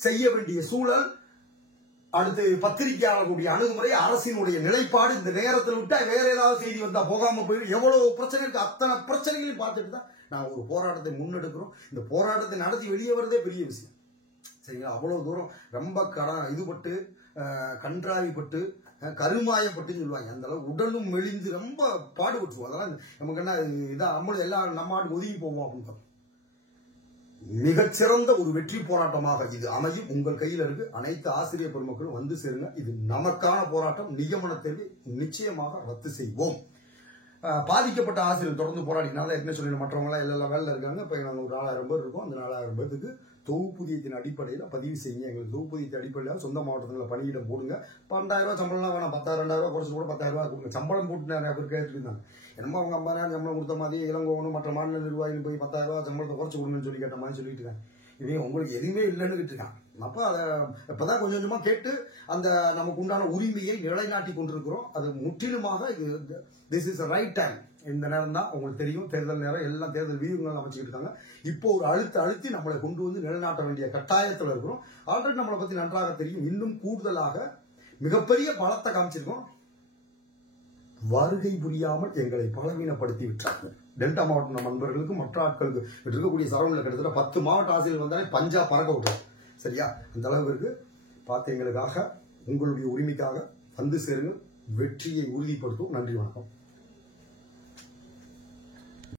செய்ய வேண்டிய சூழல், அடுத்து பத்திரிகையாளர்களுடைய அணுகுமுறை, அரசினுடைய நிலைப்பாடு, இந்த நேரத்தில் விட்டா வேற ஏதாவது செய்தி வந்தா போகாம போயிடும். எவ்வளவு பிரச்சனை இருக்கு, அத்தனை பிரச்சனைகளையும் பார்த்துட்டு தான் நான் ஒரு போராட்டத்தை முன்னெடுக்கிறோம். இந்த போராட்டத்தை நடத்தி வெளியே வரதே பெரிய விஷயம். சரிங்களா? அவ்வளவு தூரம் ரொம்ப இதுபட்டு கன்றாவிப்பட்டு கருமாயப்பட்டுன்னு சொல்லுவாங்க. அந்த அளவுக்கு உடலும் மெலிந்து ரொம்ப பாடுபட்டுருவோம். அதெல்லாம் நமக்கு என்ன இதான் நம்மளும் எல்லாம் நம்ம ஆட்டு ஒதுங்கி போவோம் அப்படின்னு. மிகச்சிறந்த ஒரு வெற்றி போராட்டமாக இது அமையும். உங்கள் கையில் இருக்கு. அனைத்து ஆசிரியர் பெருமக்களும் வந்து சேருங்க. இது நமக்கான போராட்டம். நியமன தேர்வை நிச்சயமாக ரத்து செய்வோம். பாதிக்கப்பட்ட ஆசிரியர் தொடர்ந்து போராடினால என்ன சொல்லி மற்றவங்க எல்லாம் வேலையில் இருக்காங்க. இப்ப நாங்கள் ஒரு 4000 பேர் இருக்கோம். அந்த 4000 பேருக்கு தொகுப்பூதியத்தின் அடிப்படையில் பதிவு செய்யுங்க. எங்களுக்கு தொகுப்பூதியத்தின் அடிப்படையில் சொந்த மாவட்டத்தில் பணியிடம் போடுங்க. 12,000 ரூபாய் சம்பளம்லாம் வேணாம், 10,000 2,000 குறைச்சு கூட 10,000 ரூபாய் கொடுங்க. சம்பளம் போட்டு நிறைய பேர் கேட்டுருந்தாங்க. என்னமோ அவங்க 50,000 சம்பளம் கொடுத்த மாதிரி இளங்கோவனும் மற்ற மாநில நிர்வாகிகள் போய் 10,000 ரூபாய் சம்பளத்தை குறைச்சு கொடுங்கன்னு சொல்லி கேட்ட மாதிரி சொல்லிட்டு இருக்காங்க. இவன் உங்களுக்கு எதுவுமே இல்லைன்னு இருக்கான். அப்போ அதை இப்பதான் கொஞ்சம் கொஞ்சமா கேட்டு அந்த நமக்கு உண்டான உரிமையை நிலைநாட்டி கொண்டிருக்கிறோம். அது முற்றிலுமாக திஸ் இஸ் ரைட் டைம். இந்த நேரம் தான் உங்களுக்கு தெரியும், தேர்தல் நேரம், எல்லாம் தேர்தல் வியூகங்கள் அமைச்சுக்கிட்டு இருக்காங்க. இப்போ ஒரு அழுத்தி நம்மளை கொண்டு வந்து நிலைநாட்ட வேண்டிய கட்டாயத்தில் இருக்கிறோம். ஆல்ரெடி நம்மளை பத்தி நன்றாக தெரியும். இன்னும் கூடுதலாக மிகப்பெரிய பலத்தை காமிச்சிருக்கோம். வருகை புரியாமல் எங்களை பலவீனப்படுத்தி விட்டார்கள். டெல்டா மாவட்ட நண்பர்களுக்கு மற்ற ஆட்களுக்கு இருக்கக்கூடிய சரவுண்டில் கிட்டத்தட்ட 10 மாவட்ட ஆசிரியர்கள் வந்தாலே பஞ்சா பறக்க விட்டுரும். சரியா? அந்த அளவுக்கு பார்த்து எங்களுக்காக உங்களுடைய உரிமைக்காக வந்து சேருங்கள். வெற்றியை உறுதிப்படுத்தும். நன்றி, வணக்கம்.